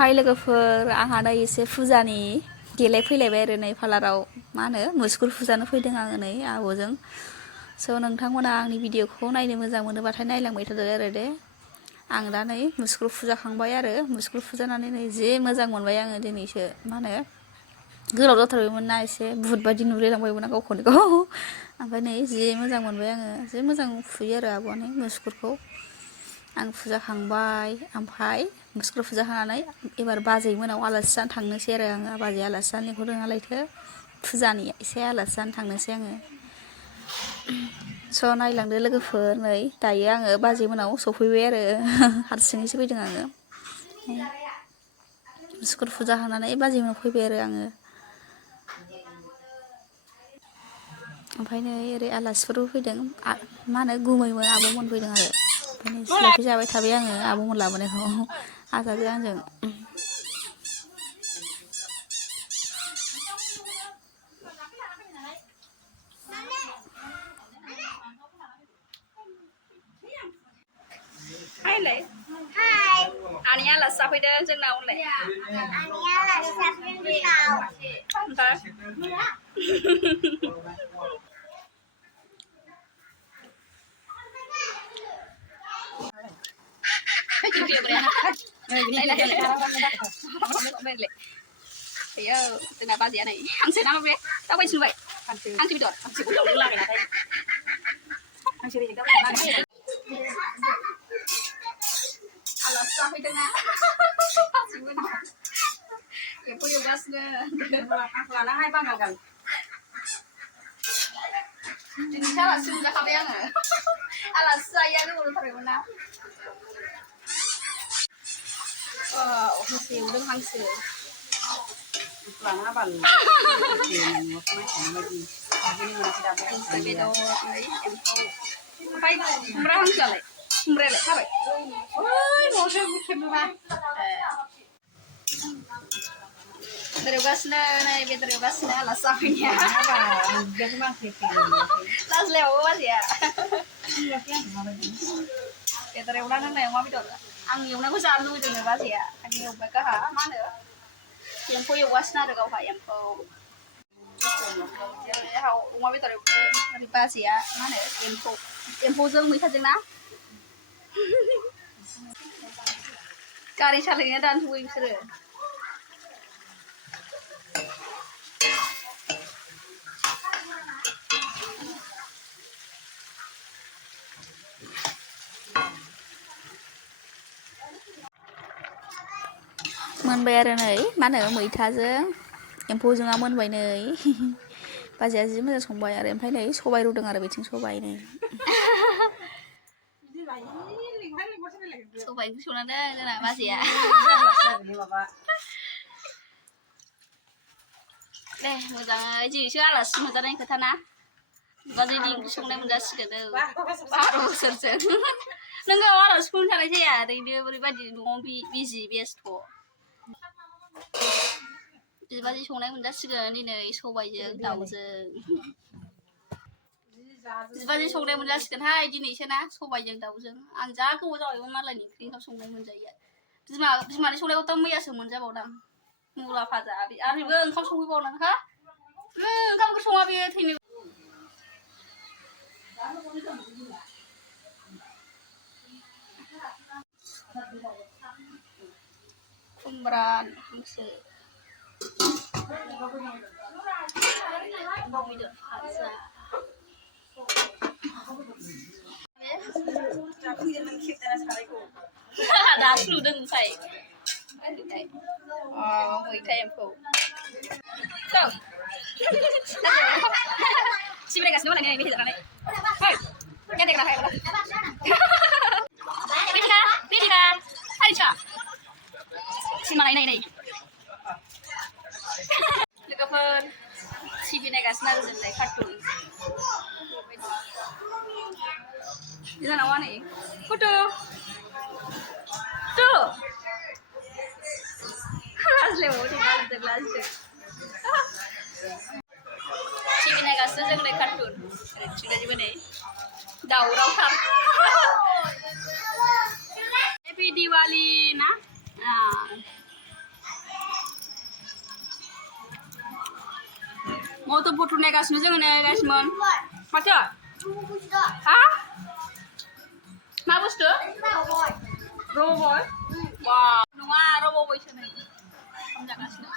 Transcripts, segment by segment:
हाय लोगोफोर आंहा नै एसे फुजानि देलाय फैलायबाय आरो नै पार्लाराव मा होनो मुसुगुर फुजानो फैदों आङो नै आब'जों स' नोंथांमोना आंनि भिडिअखौ नायनो मोजां मोनोबाथाय नायलांबाय थादो आरो दे आं दा नै मुसुगुर फुजाखांबाय आरो मुसुगुर फुजानानै नै जि मोजां मोनबाय आङो दिनैसो मा होनो गोलाव जाथारबायमोन ना एसे भुत बायदि नुलायलांबायमोन आं गावखौनो गाव ओमफ्राय नै जि मोजां मोनबाय आङो जि मोजां फुयो आरो आब'आनो मुसुगुरखौ आं फुजाखांबाय ओमफ्राय मुसुगुर फुजाखांनानै एबार बाजै मोनाव आलासि जानो थांनोसै आरो आङो बाजै आलासि जानो लिंहरदों नालायथो फुजानि एसे आलासि जानो थांनोसै आङो स' नायलांदो लोगोफोर नै दायो आङो बाजै मोनाव सफैबाय आरो हारसिङैसो फैदों आङो मुसुगुर फुजाखांनानै बाजै मोनाव फैबाय आरो आङो ओमफ्राय नै ओरै आलासिफोरबो फैदों मा होनो गुमैमोन आब'मोन फैदों आरो ओमफ्राय जिलाफि जाबाय थाबाय आङो आब'मोन लाबोनायखौ आजाजों आंजों हायलाय हाय आनि आलासि जाफैदों जोंनावलाय आनि आलासि जाफैदों जोंनाव Ayo, tengah pagi ya nih. Hansip nama be? Tahu apa sih, Bay? Hansip betul. Hansip betul lagi nanti. Hansip ini juga lagi. Alas sampai tengah. Hansip betul. Ya punya gasnya. Lana hai bang kan? Ini salah sudah kau yang. Alas saya dulu terima. Wow, hansip udah hansip. Lana bang. Phải ra không trở lại ra lại sao vậy ôi nó sẽ không được ba Terus gasnya nih terus gasnya lah sapinya las lewat ya terus udah nih mau bikin ang yung nang usaha lu itu nih pas ya ang yung mereka mana yang punya wasna ada kau yang kau mau bikin dari pas ya mana yang puzung mereka jenah kari salingnya dan tuh bisa मोनबाय आरो नै मा होनो मैथाजों एम्फौजोंआ मोनबाय नै बाजैया जि मोजां संबाय आरो ओमफ्राय नै सबाइ रुदों आरो बेथिं सबाइ नै सबाइ ओंख्रि संनानै जोंना बाजैया दे मोजाङै दिनैसो आलासि मोनजानायनि खोथा ना बाजैनि ओंख्रि संनाय मोनजासिगोन 12 बोसोरजों नोङो आलासिखौनो थानाय जाया ओरैनो ओरैबायदि न'आव बिजि बेस्थ' बिबाजै संनाय मोनजासिगोन दिनै सबाइजों दाउजों बिबाजै संनाय मोनजासिगोनहाय दिनैसो ना सबाइजों दाउजों आं जा गोबाव जाबायमोन मालायनि ओंख्रि ओंखाम संनाय मोनजायो बिमानि संनायखौथ' मैयासो मोनजाबावदां मुला भाजा आरो बेबो ओंखाम संफैबावनां हा ओंखाम ओंख्रि सङा बेयो थैनो खुमब्रा हांसो दाउ बेदर भाजा दासो नुदों ओमफ्राय मैथा एम्फौ सिबिरायगासिनो मालाय मेथाइ जानानै गेदेग्रा मेथाइखा सारिसा सिमा नाय लोगोफोर टिभि नायगासिनो आरो जोंलाय कार्टुन जानावा नै फट' लाजों टिभि नायगासिनो जोंलाय कार्टुन ओरैथिंजायबो नै दावरावथार हेपि दिवाली ना नायगासिनो जोङो नायगासिनोमोन माथो हा मा बुस्थु रबय वा नङा रबयसो नै जागासिनो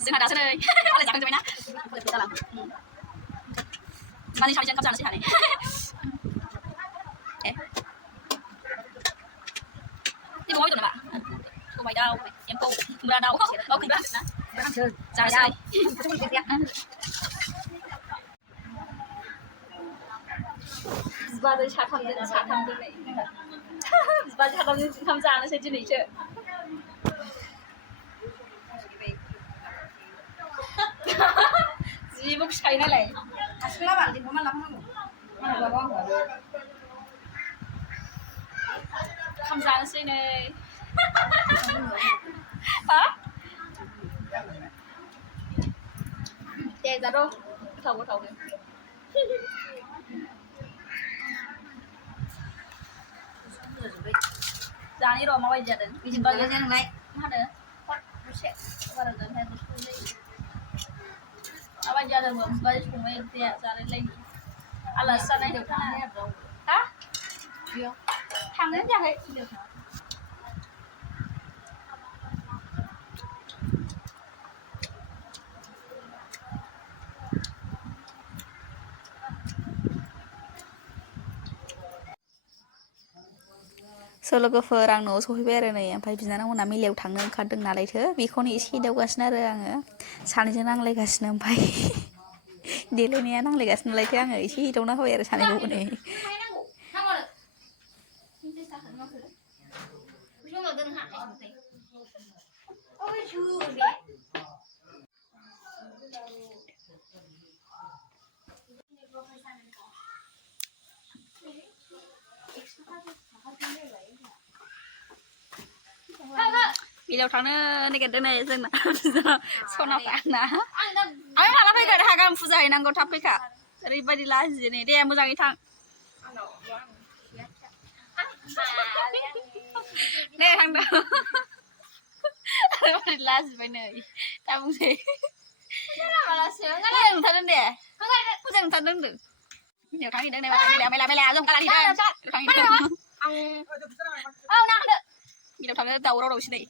जोंहा दासो नै आलाय जाखांजोब्बायना जालां माने सानैजों ओंखाम जानोसै हानै जेबो मावै दं नामा सबाय दाउ एम्फौ खुमब्रा दाउ खुमब्रा जानोसै बिबाजै साथामजों नै बिबाजै साथामजों ओंखाम जानोसै दिनैसो जेबो फिखायो नालाय हारसिंला बालदिखौ मा लाफानांगौ ओंखाम जानोसै नै हा दे जाद' गोथाव जानि र' माबायदि जादों बिदिनो मा होनो दसे बाराजों माबायदि जादोंमोन बिबाजै संनाय ओंख्रिया जालायलायनि आलासि जानाय हा थांनायानो जायाखै लोगोफोर आं न'आव सफैबाय आरो नै ओमफ्राय बिनानावमोना मेलायाव थांनो ओंखारदों नालायथो बेखौनो एसे एदावगासिनो आरो आङो सानैजों नांलायगासिनो ओमफ्राय देलायनाया नांलायगासिनो नालायथो आङो एसे एदावना होबाय आरो सानैखौबो नै मिलाव थांनो नागिरदों नै जोंना सनाफ्रा आंना आं माला फैगोन हा गाबोन फुजा हैनांगौ थाब फैखा ओरैबायदि लाजियो नै दे मोजाङै थां दे थांदो ओरैबायदि लाजिबाय नै दा बुंसै मोजां नुथारदों दे मोजां नुथारदों होनदों मिलाव थांहैदों नै मेला जों गालाहैदों मिलाव थांनो दावराव दावसि नै